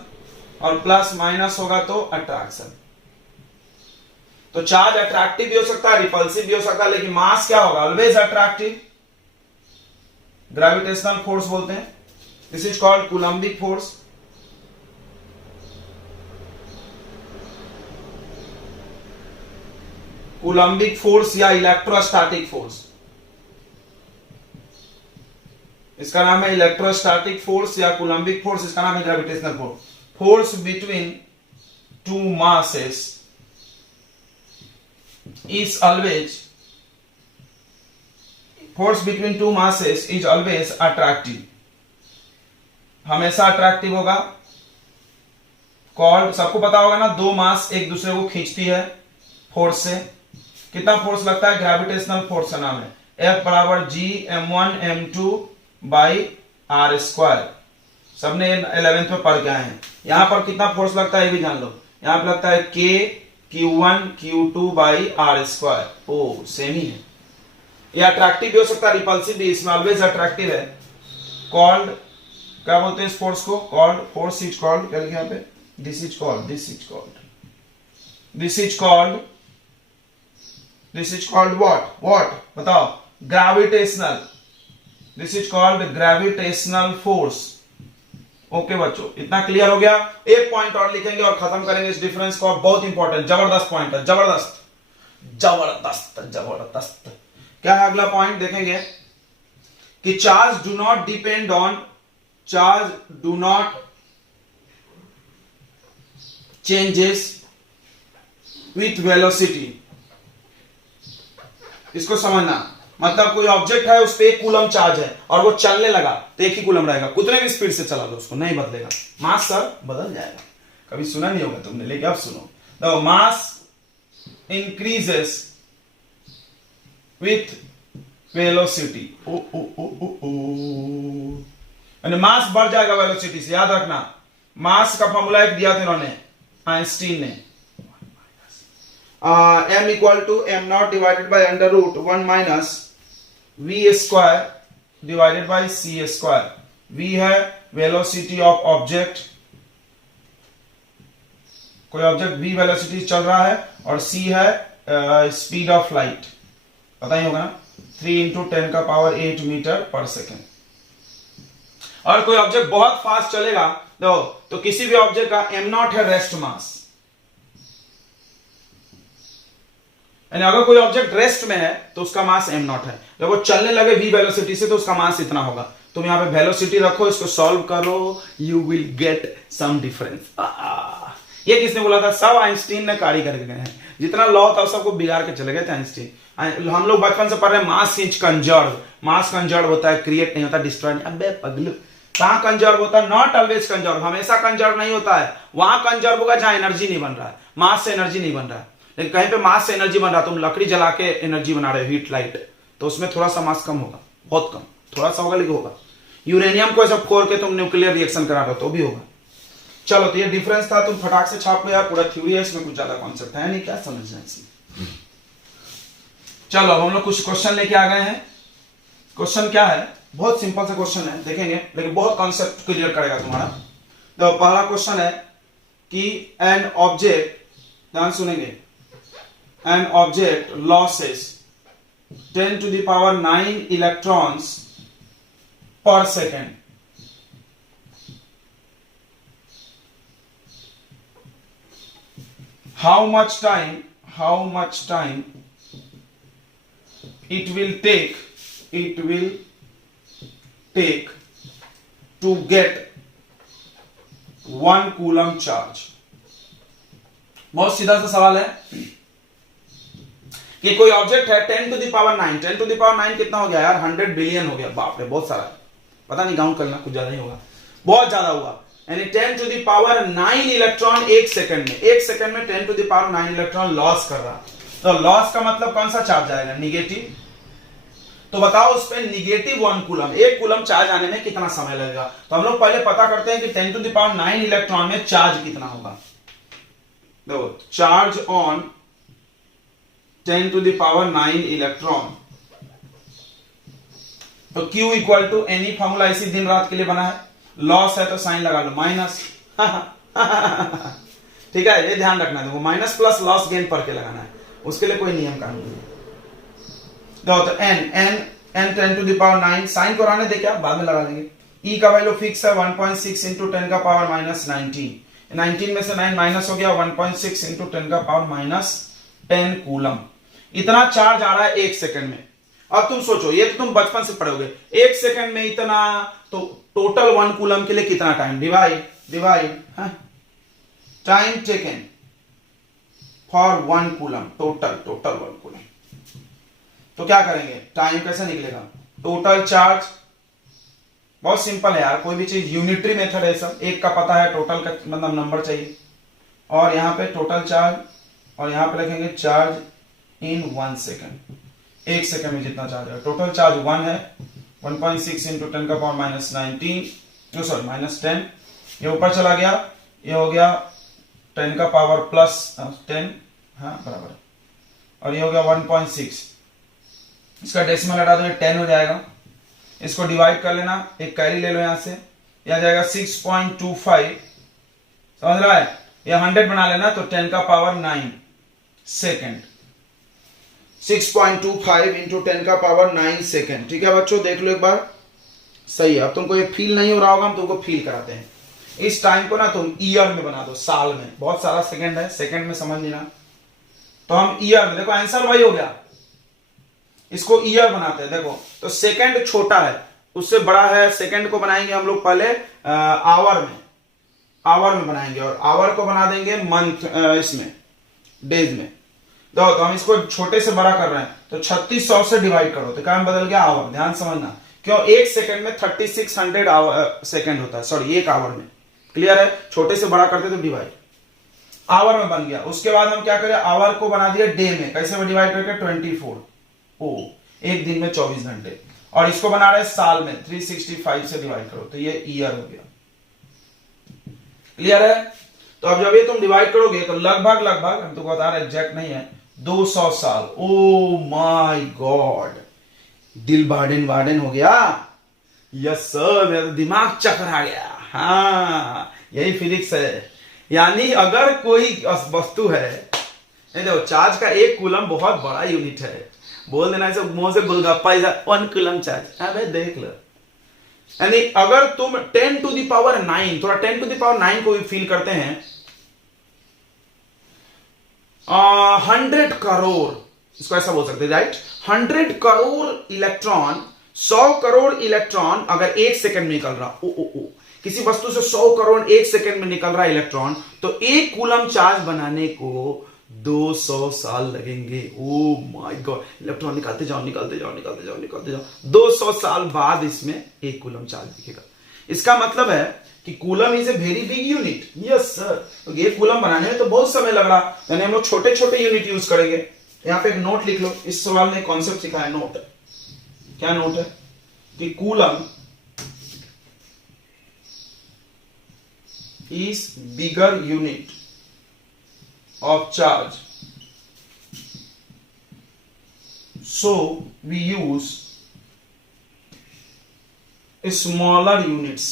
और प्लस माइनस होगा तो अट्रैक्शन। तो चार्ज अट्रैक्टिव भी हो सकता है, रिपल्सिव भी हो सकता है, लेकिन मास क्या होगा? Always attractive. ग्रेविटेशनल फोर्स बोलते हैं, this is called Coulombic force. Coulombic force या इलेक्ट्रोस्टैटिक फोर्स, इसका नाम है इलेक्ट्रोस्टैटिक फोर्स या कूलम्बिक फोर्स, इसका नाम है gravitational force. Force between two masses is always, force between two masses is always attractive, हमेशा अट्रैक्टिव होगा। कॉल्ड, सबको पता होगा ना, दो मास एक दूसरे को खींचती है फोर्स से। कितना फोर्स लगता है? ग्रेविटेशनल फोर्स का नाम है F बराबर G m1 m2 by r square. सबने 11th में पढ़ के आए हैं। यहां पर कितना फोर्स लगता है ये भी जान लो। यहां पर लगता है K Q1 Q2 by r square. ओ सेम ही है। ये अट्रैक्टिव भी हो सकता है, रिपल्सिव भी, इसमें ऑलवेज अट्रैक्टिव है। कॉल्ड, क्या बोलते हैं इस फोर्स को? कॉल्ड फोर्स इज कॉल्ड, क्या लिखा यहाँ पे? दिस इज कॉल्ड व्हाट बताओ? Gravitational. This is called gravitational force. Okay बच्चों, इतना क्लियर हो गया। एक पॉइंट और लिखेंगे और खत्म करेंगे इस डिफरेंस को। बहुत इंपॉर्टेंट, जबरदस्त पॉइंट है, जबरदस्त जबरदस्त जबरदस्त। क्या है अगला पॉइंट? देखेंगे कि charge do not changes with velocity. इसको समझना, मतलब कोई ऑब्जेक्ट है, उस पे 1 कूलम चार्ज है और वो चलने लगा तो 1 ही कूलम रहेगा। कितने भी स्पीड से चला दो उसको नहीं बदलेगा, मास सर बदल जाएगा। कभी सुना नहीं होगा तुमने, लेकिन अब सुनो। The mass increases with velocity. Mass बढ़ जाएगा वेलोसिटी से। याद रखना, मास का फॉर्मूला एक दिया था इन्होंने, आइंस्टीन ने। m equal to m not divided by under root 1 minus v square divided by c square. v है वेलोसिटी ऑफ ऑब्जेक्ट, कोई ऑब्जेक्ट v वेलोसिटी चल रहा है, और c है स्पीड ऑफ लाइट, पता ही होगा ना, 3 इंटू 10 का पावर 8 मीटर पर सेकेंड। और कोई ऑब्जेक्ट बहुत फास्ट चलेगा तो किसी भी ऑब्जेक्ट का m नॉट है रेस्ट मास। यानी अगर कोई ऑब्जेक्ट रेस्ट में है तो उसका मास m नॉट है। जब वो चलने लगे v वेलोसिटी से तो उसका मास इतना होगा। तुम यहां पे वेलोसिटी रखो, इसको सॉल्व करो, you will get some difference. ये किसने बोला था? सब आइंस्टीन ने कार्य करके गए हैं। जितना लॉ था सबको बिगाड़ के चले गए थे आइंस्टीन। हम लोग बचपन से पढ़ रहे हैं mass is conserve. Mass conserve होता है, क्रिएट नहीं होता, डिस्ट्रॉय नहीं। अबे पगलू, कहां कंजर्व होता है? नॉट ऑलवेज कंजर्व, हमेशा कंजर्व नहीं होता है। वहां कंजर्व होगा जहां एनर्जी नहीं बन रहा है, मास से एनर्जी नहीं बन रहा है। लेकिन कहीं पे मास से एनर्जी बन रहा है, तुम लकड़ी जला के एनर्जी बना रहे हो, हीट लाइट, तो उसमें थोड़ा सा मास कम होगा, बहुत कम, थोड़ा सा होगा लेकिन होगा। यूरेनियम को ऐसा फोड़ के तुम न्यूक्लियर रिएक्शन करा रहे हो तो भी होगा। चलो, तो ये डिफरेंस था, तुम फटाक से छाप लो यार, पूरा थ्योरी है, इसमें कुछ ज्यादा कॉन्सेप्ट है नहीं, क्या समझना है इसमें। चलो अब हम लोग कुछ क्वेश्चन लेके आ गए हैं। क्वेश्चन क्या है? बहुत सिंपल सा क्वेश्चन है, देखेंगे, लेकिन बहुत कॉन्सेप्ट क्लियर करेगा तुम्हारा। तो पहला क्वेश्चन है कि एन ऑब्जेक्ट, ध्यान सुनेंगे, an object losses 10 to the power 9 electrons per second. How much time it will take to get 1 coulomb charge? बहुत सीधा सा सवाल है कि कोई ऑब्जेक्ट है 10 to the power 9। 10 to the power 9 कितना हो गया यार? 100 बिलियन हो गया। बाप रे, बहुत सारा, पता नहीं काउंट करना, कुछ ज्यादा ही होगा, बहुत ज्यादा हुआ। यानी 10 to the power 9 electron 1 second में, 1 सेकंड में 10 to the power 9 electron loss कर रहा। तो लॉस का मतलब कौन सा चार्ज आएगा? निगेटिव। तो बताओ उस पर निगेटिव 1 कूलम, 1 कूलम चार्ज आने में कितना समय लगेगा? तो हम लोग पहले पता करते हैं कि 10 to the power 9 इलेक्ट्रॉन में चार्ज कितना होगा। देखो, charge on 10 to the power 9 electron, तो Q equal to n e formula इसी दिन रात के लिए बना है। लॉस है तो साइन लगा लो, माइनस। ठीक है, ये ध्यान रखना है, माइनस प्लस लॉस गेन पर के लगाना है, उसके लिए कोई नियम कानून नहीं है। तो n 10 to the power 9, sign को रहने दे, क्या बाद में लगा देंगे। E का वैल्यू फिक्स है 1.6 इंटू 10 का पावर माइनस 19 में से 9 माइनस हो गया, 1.6 इंटू 10 का पावर माइनस 10 कूलम। इतना चार्ज आ रहा है 1 सेकंड में। अब तुम सोचो, ये तो तुम बचपन से पढ़ोगे, 1 सेकंड में इतना, तो टोटल 1 कूलम के लिए कितना time? Divide time taken for 1 coulomb, total 1 coulomb. तो क्या करेंगे? टाइम कैसे निकलेगा? टोटल चार्ज, बहुत सिंपल है यार, कोई भी चीज यूनिटरी मेथड है सब। एक का पता है, टोटल का मतलब नंबर चाहिए, और यहां पे टोटल चार्ज, और यहां पे रखेंगे चार्ज इन 1 सेकंड। 1 सेकंड में जितना चार्ज है, टोटल चार्ज 1 है, 1.6 इंटू 10 का पावर माइनस 19, सॉरी माइनस 10, ये ऊपर चला गया, ये हो गया 10 का पावर प्लस 10, हाँ बराबर, और ये हो गया 1.6, इसका डेसिमल हटा दो 10 हो जाएगा, इसको डिवाइड कर लेना, एक कैरी ले लो यहां से, यह जाएगा 6.25, समझ रहा है, ये 100 बना लेना तो 10 का पावर 9 सेकेंड, 6.25 इंटू 10 का पावर 9 सेकेंड। ठीक है बच्चों, देख लो एक बार, सही है। अब तुमको ये फील नहीं हो रहा होगा, हम तुमको फील कराते हैं। इस टाइम को ना तुम ईयर में बना दो, साल में, बहुत सारा सेकंड है, सेकंड में समझ लेना, तो हम ईयर में, देखो आंसर वही हो गया, इसको ईयर बनाते हैं। देखो तो सेकंड छोटा है, उससे बड़ा है, सेकंड को बनाएंगे हम लोग पहले आवर में, आवर में बनाएंगे, और आवर को बना देंगे मंथ, इसमें डेज में। तो हम इसको छोटे से बड़ा कर रहे हैं, तो 3600 से डिवाइड करो तो काम बदल गया आवर। ध्यान समझना, क्यों, एक सेकंड में 3600 सेकंड होता है, सॉरी एक आवर में, क्लियर है, छोटे से बड़ा करते तो डिवाइड, आवर में बन गया। उसके बाद हम क्या करें, आवर को बना दिया डे में, कैसे में डिवाइड करके 24, ओ एक दिन में 24 घंटे, और इसको बना रहे साल में, 365 से डिवाइड करो तो ये ईयर हो गया, क्लियर है। तो अब जब ये तुम डिवाइड करोगे तो लगभग लगभग, हम तो बता रहे एग्जैक्ट नहीं है, 200 साल। ओ माय गॉड, दिल बार्डन बार्डन हो गया, यस सर, मेरा तो दिमाग चकरा गया। हाँ यही फिजिक्स है, यानी अगर कोई वस्तु है, देखो चार्ज का एक कूलम बहुत बड़ा यूनिट है, बोल देना ऐसे मुंह से गुलगप्पा, 1 कूलम चार्ज, अबे देख लो, यानी अगर तुम 10 टू द पावर 9, थोड़ा 10 टू द पावर 9 को भी फील करते हैं, 100 करोड़, इसको ऐसा बोल सकते हैं, right, 100 crore electron, 100 crore electron अगर एक सेकंड में निकल रहा, ओ किसी वस्तु से 100 करोड़ एक सेकंड में निकल रहा इलेक्ट्रॉन, तो एक कूलम चार्ज बनाने को 200 साल लगेंगे। ओ माय गॉड, इलेक्ट्रॉन निकालते जाओ निकालते जाओ निकालते जाओ निकालते जाओ, 200 साल बाद इसमें एक कूलम चार्ज दिखेगा। इसका मतलब है कि coulomb is a very big unit. Yes sir, तो ये कूलम बनाने में तो बहुत समय लग रहा, यानी हम लोग छोटे छोटे यूनिट यूज करेंगे। यहां पे एक नोट लिख लो, इस सवाल में कॉन्सेप्ट सिखाया है, नोट, क्या नोट है कि coulomb is bigger unit of charge, so we use smaller units।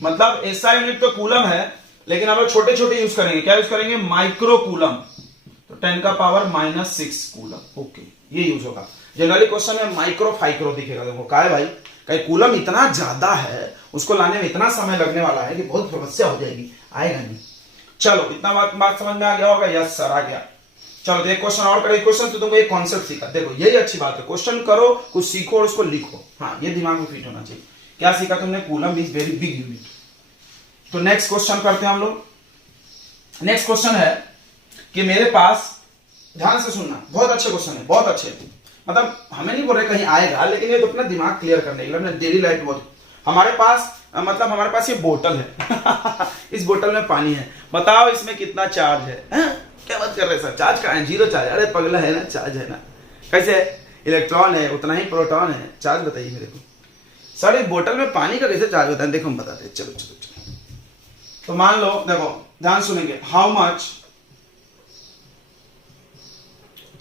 मतलब ऐसा यूनिट तो कूलम है, लेकिन हम लोग छोटे छोटे यूज करेंगे, क्या यूज करेंगे, माइक्रो कूलम, तो 10 का पावर -6 कूलम। ओके, ये यूज होगा। जनरली क्वेश्चन में माइक्रो फाइक्रो दिखेगा, देखो क्या है भाई, कहीं कूलम इतना ज्यादा है, उसको लाने में इतना समय लगने वाला है कि बहुत समस्या हो जाएगी, आएगा नहीं। चलो इतना बात समझ में आ गया होगा, यस सर आ गया। चलो एक क्वेश्चन और करें, क्वेश्चन तो तुमको एक कॉन्सेप्ट सीखा, देखो यही अच्छी बात है, क्वेश्चन करो, कुछ सीखो और उसको लिखो, हाँ ये दिमाग में फिट होना चाहिए। क्या सीखा तुमने, coulomb is very big unit. तो नेक्स्ट क्वेश्चन करते हैं हम लोग। नेक्स्ट क्वेश्चन है कि मेरे पास, ध्यान से सुनना, बहुत अच्छे क्वेश्चन है, बहुत अच्छे, मतलब हमें नहीं बोल रहे कहीं आएगा, लेकिन ये तो अपना दिमाग क्लियर करने के लिए, अपने डेली लाइफ बहुत। हमारे पास, मतलब हमारे पास ये बोतल है इस बोतल में पानी है, बताओ इसमें कितना चार्ज है? क्या बात कर रहे हैं सर, चार्ज का है, 0 चार्ज, अरे पगला है ना, चार्ज है ना, कैसे है, इलेक्ट्रॉन है उतना ही प्रोटॉन है, चार्ज बताइए मेरे को सर, एक बोतल में पानी का कैसे चार्ज होता है, देखो हम बताते हैं, चलो चलो चलो। तो मान लो, देखो ध्यान सुनेंगे, हाउ मच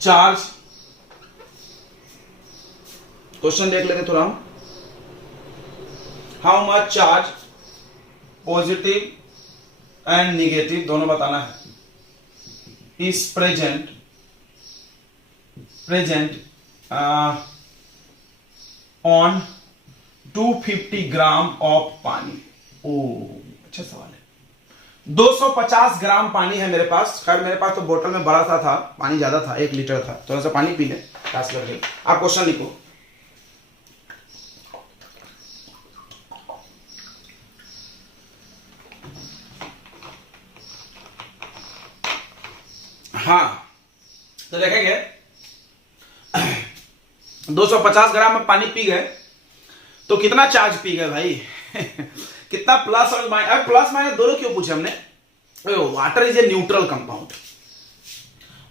चार्ज, क्वेश्चन देख लेते थोड़ा, how much charge, positive and negative दोनों बताना है, is present on 250 gram of पानी। ओ अच्छा सवाल है, 250 ग्राम पानी है मेरे पास, खैर मेरे पास तो बोतल में बड़ा सा था, पानी ज्यादा था, 1 लीटर था, थोड़ा सा पानी पी ले, प्यास लग गई। आप क्वेश्चन लिखो, हाँ तो देखेंगे 250 ग्राम में पानी पी गए तो कितना चार्ज पी गए भाई कितना प्लस और माइनस, प्लस माइनस दोनों क्यों पूछे हमने, water is a neutral compound,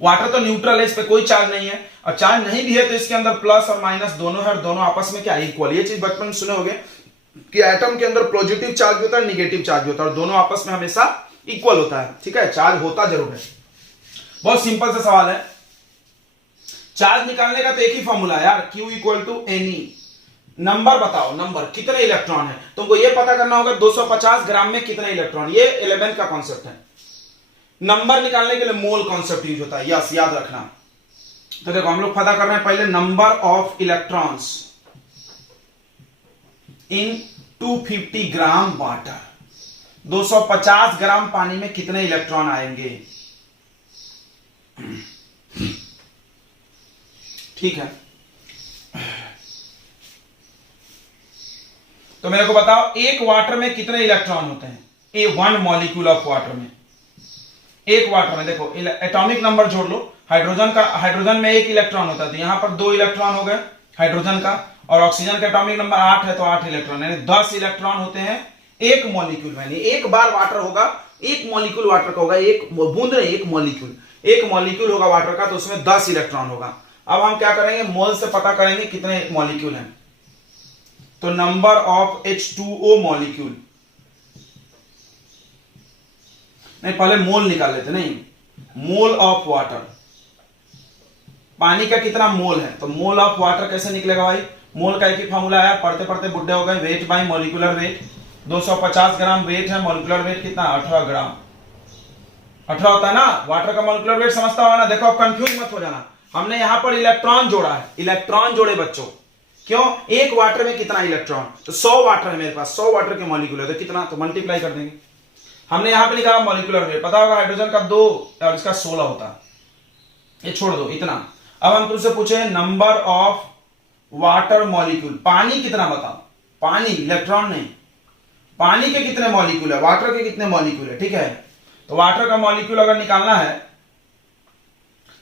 water तो न्यूट्रल है, इस पे कोई चार्ज नहीं है, और चार्ज नहीं भी है तो इसके अंदर प्लस और माइनस दोनों है, और दोनों आपस में क्या इक्वल। ये चीज बचपन में सुने होंगे कि एटम के अंदर पॉजिटिव चार्ज होता है, निगेटिव चार्ज होता है, और दोनों आपस में हमेशा इक्वल होता है। ठीक है, चार्ज होता जरूर है। बहुत सिंपल सा सवाल है। चार्ज निकालने का तो एक ही फॉर्मूला है यार, Q equal to n e. Number बताओ, नंबर कितने इलेक्ट्रॉन है, तुमको ये पता करना होगा 250 ग्राम में कितने इलेक्ट्रॉन। ये 11 का कॉन्सेप्ट है। नंबर निकालने के लिए मोल कॉन्सेप्ट यूज होता है, यस याद रखना। तो देखो हम लोग पता कर रहे हैं पहले number of electrons in 250 gram water. 250 ग्राम पानी में कितने इलेक्ट्रॉन आएंगे। ठीक है, तो मेरे को बताओ एक वाटर में कितने इलेक्ट्रॉन होते हैं। ए 1 मॉलिक्यूल ऑफ वाटर में, एक वाटर में देखो एटॉमिक नंबर जोड़ लो। हाइड्रोजन में 1 इलेक्ट्रॉन होता है, तो यहां पर 2 इलेक्ट्रॉन हो गए हाइड्रोजन का, और ऑक्सीजन का एटॉमिक नंबर 8 है तो 8 इलेक्ट्रॉन, यानी 10 इलेक्ट्रॉन होते हैं एक मॉलिक्यूल में। एक बार वाटर होगा, एक मॉलिक्यूल वाटर का होगा, एक बूंद नहीं, एक मॉलिक्यूल होगा वाटर का, तो उसमें 10 इलेक्ट्रॉन होगा। अब हम क्या करेंगे, मोल से पता करेंगे कितने मॉलिक्यूल हैं। तो नंबर ऑफ H2O मॉलिक्यूल, नहीं पहले मोल निकाल लेते, नहीं मोल ऑफ वाटर, पानी का कितना मोल है, तो मोल ऑफ वाटर कैसे निकलेगा भाई। मोल का एक ही फॉर्मूला है, पढ़ते पढ़ते बुढ़े हो गए। Weight by molecular weight, 250 gram weight है, मॉलिक्यूलर वेट कितना 18 ग्राम। 18 होता है ना, वाटर का मॉलिक्यूलर वेट समझता होगा ना। देखो अब कंफ्यूज मत हो जाना, हमने यहां पर इलेक्ट्रॉन जोड़ा है, इलेक्ट्रॉन जोड़े बच्चों। क्यों, एक वाटर में कितना इलेक्ट्रॉन, तो 100 वाटर है मेरे पास, 100 वाटर के मॉलिक्यूल है, तो कितना, तो मल्टीप्लाई कर देंगे। हमने यहां पे लिखा मॉलिक्यूलर वेट, पता होगा हाइड्रोजन का 2 और इसका 16 होता है, ये छोड़ दो इतना। अब हम तुमसे पूछे नंबर ऑफ वाटर मॉलिक्यूल, पानी कितना बताओ, पानी इलेक्ट्रॉन नहीं, पानी के कितने मॉलिक्यूल है, वाटर के कितने मॉलिक्यूल है। ठीक है, तो वाटर का मॉलिक्यूल अगर निकालना है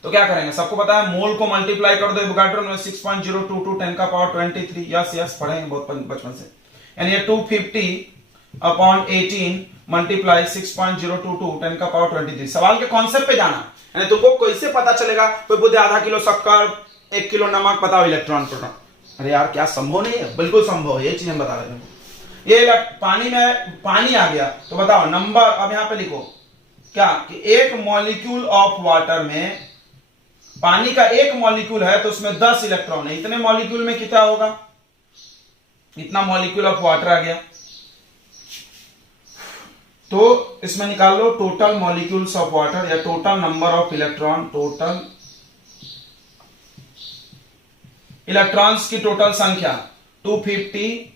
तो क्या करेंगे, सबको पता है, मोल को मल्टीप्लाई कर दो एवोगाड्रो में 6.022 10 का पावर 23, यस पढ़ेंगे बहुत बचपन से, यानी ये 250/18 मल्टीप्लाई 6.022 10 का पावर 23। सवाल के कॉन्सेप्ट पे जाना, यानी तुमको कैसे पता चलेगा, कोई बोलते आधा किलो शक्कर 1 किलो नमक, बताओ इलेक्ट्रॉन प्रोटॉन। अरे यार क्या संभव नहीं है, बिल्कुल संभव है, ये चीज हम बता रहे हैं। ये पानी में पानी आ गया तो बताओ नंबर, अब यहां पे लिखो क्या कि एक मॉलिक्यूल ऑफ वाटर में, पानी का एक मॉलिक्यूल है तो उसमें 10 इलेक्ट्रॉन है, इतने मॉलिक्यूल में कितना होगा, इतना मॉलिक्यूल ऑफ वाटर आ गया। तो इसमें निकाल लो टोटल मॉलिक्यूल्स ऑफ वाटर या total number of electron, total electrons की टोटल संख्या 250,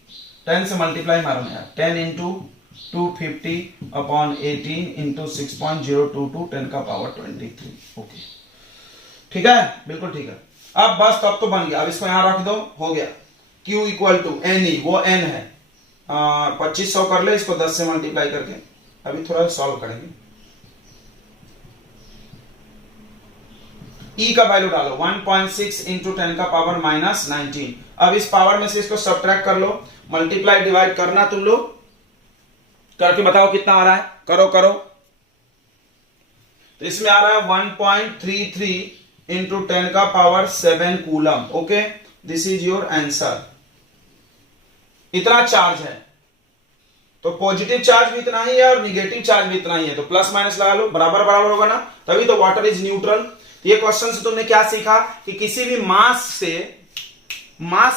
10 से मल्टीप्लाई मारो यार, 10 इंटू 250/18 इंटू 6.022 10 का पावर 23। ओके ठीक है, बिल्कुल ठीक है। अब बस तब तो बन गया, अब इसको यहां रख दो, हो गया। Q equal to n e, वो n है 2500 कर ले इसको 10 से मल्टीप्लाई करके, अभी थोड़ा सॉल्व करेंगे। E का वैल्यू डालो 1.6 इंटू 10 का पावर -19। अब इस पावर में से इसको सब्ट्रैक्ट कर लो, मल्टीप्लाई डिवाइड करना तुम लोग, करके बताओ कितना आ रहा है, करो। तो इसमें आ रहा है 1.33 इंटू 10 का power 7 coulomb. Okay, this is your answer. इतना चार्ज है, तो पॉजिटिव चार्ज भी इतना ही है और निगेटिव चार्ज भी इतना ही है, तो प्लस माइनस लगा लो, बराबर बराबर होगा ना, तभी तो वाटर इज न्यूट्रल। तो ये क्वेश्चन से तुमने क्या सीखा कि किसी भी मास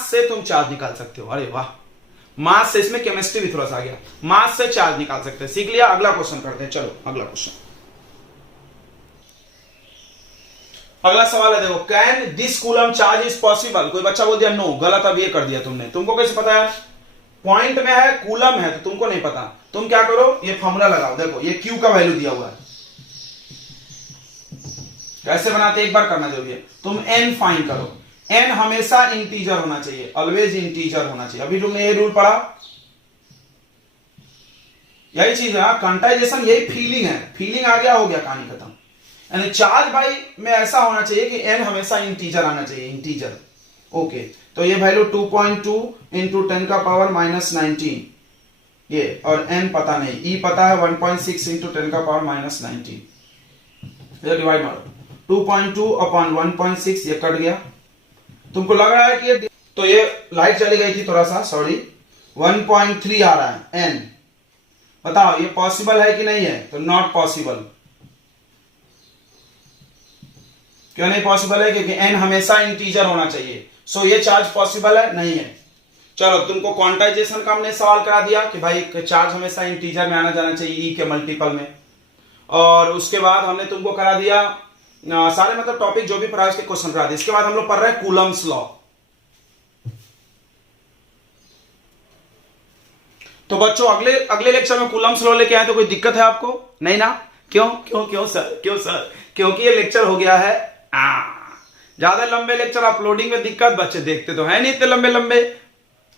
से तुम चार्ज निकाल सकते हो। अरे वाह, मास से, इसमें केमिस्ट्री भी थोड़ा सा आ गया, मास से चार्ज निकाल सकते हैं, सीख लिया। अगला क्वेश्चन करते हैं, चलो अगला क्वेश्चन। अगला सवाल है, देखो, can this coulomb charge is possible. कोई बच्चा बोल दिया नो, गलत, अब ये कर दिया तुमने। तुमको कैसे पता है, पॉइंट में है, कूलम है, तो तुमको नहीं पता। तुम क्या करो, ये फॉर्मूला लगाओ, देखो ये Q का वैल्यू दिया हुआ है, कैसे बनाते एक बार करना जरूरी है। तुम n फाइंड करो, n हमेशा इंटीजर होना चाहिए, ऑलवेज इंटीजर होना चाहिए। अभी तुमने ये रूल पढ़ा, यही चीज है क्वांटाइजेशन, यही फीलिंग है, फीलिंग आ गया, हो गया, कहानी खत्म। यानी चार्ज भाई में ऐसा होना चाहिए कि n हमेशा इंटीजर आना चाहिए, इंटीजर। ओके, तो ये वैल्यू 2.2 इंटू 10 का पावर -19 ये, और n पता नहीं, e पता है 1.6 इंटू 10 का पावर -19, डिवाइड मारो, 2.2 अपॉन 1.6 ये कट गया। तुमको लग रहा है कि ये तो ये लाइट चली गई थी थोड़ा सा, सॉरी। 1.3 आ रहा है n। बताओ ये पॉसिबल है कि नहीं है? तो नॉट पॉसिबल। क्यों नहीं पॉसिबल है? क्योंकि n हमेशा इंटीजर होना चाहिए। सो ये चार्ज पॉसिबल है नहीं है। चलो तुमको क्वांटाइजेशन का हमने सवाल करा दिया कि भाई चार्ज हमेशा इंटीजर में आना जाना चाहिए e के मल्टीपल में। और उसके बाद हमने तुमको करा दिया सारे मतलब टॉपिक जो भी पढ़ा उसके क्वेश्चन करा दिए। इसके बाद हम लोग पढ़ रहे हैं कूलम्स लॉ। तो बच्चों अगले लेक्चर में कूलम्स लॉ लेके आए तो कोई दिक्कत है आपको? नहीं ना? क्यों क्यों क्यों सर? क्यों सर? क्योंकि ये लेक्चर हो गया है ज्यादा लंबे लेक्चर। अपलोडिंग में दिक्कत, बच्चे देखते तो है नहीं इतने लंबे लंबे,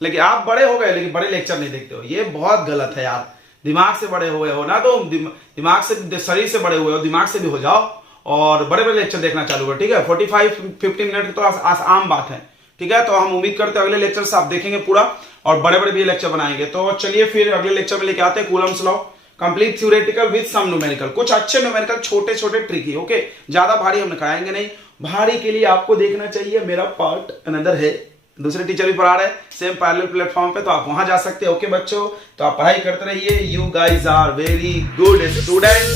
लेकिन आप बड़े हो गए लेकिन बड़े लेक्चर नहीं देखते हो। ये बहुत गलत है यार। दिमाग से बड़े हुए हो ना, तो दिमाग से, शरीर से बड़े हुए हो, दिमाग से भी हो जाओ और बड़े बड़े लेक्चर देखना चालू करो। ठीक है, 45-50 मिनट तो आम बात है। ठीक है, तो हम उम्मीद करते हैं अगले लेक्चर से आप देखेंगे पूरा और बड़े बड़े भी लेक्चर बनाएंगे। तो चलिए फिर अगले लेक्चर में लेके आते हैं Coulomb's law, complete theoretical with some numerical. कुछ अच्छे न्यूमेरिकल, छोटे छोटे ट्रिकी। ओके, ज्यादा भारी हम कराएंगे नहीं। भारी के लिए आपको देखना चाहिए मेरा पार्ट अनदर है, दूसरे टीचर भी पढ़ा रहे सेम पैरेलल प्लेटफॉर्म पे, तो आप वहां जा सकते हैं। ओके बच्चों, तो आप पढ़ाई करते रहिए। You guys are very good student,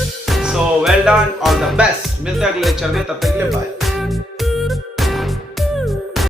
so well done, all the best. मिलते हैं अगले लेक्चर में, तब तक के लिए बाय।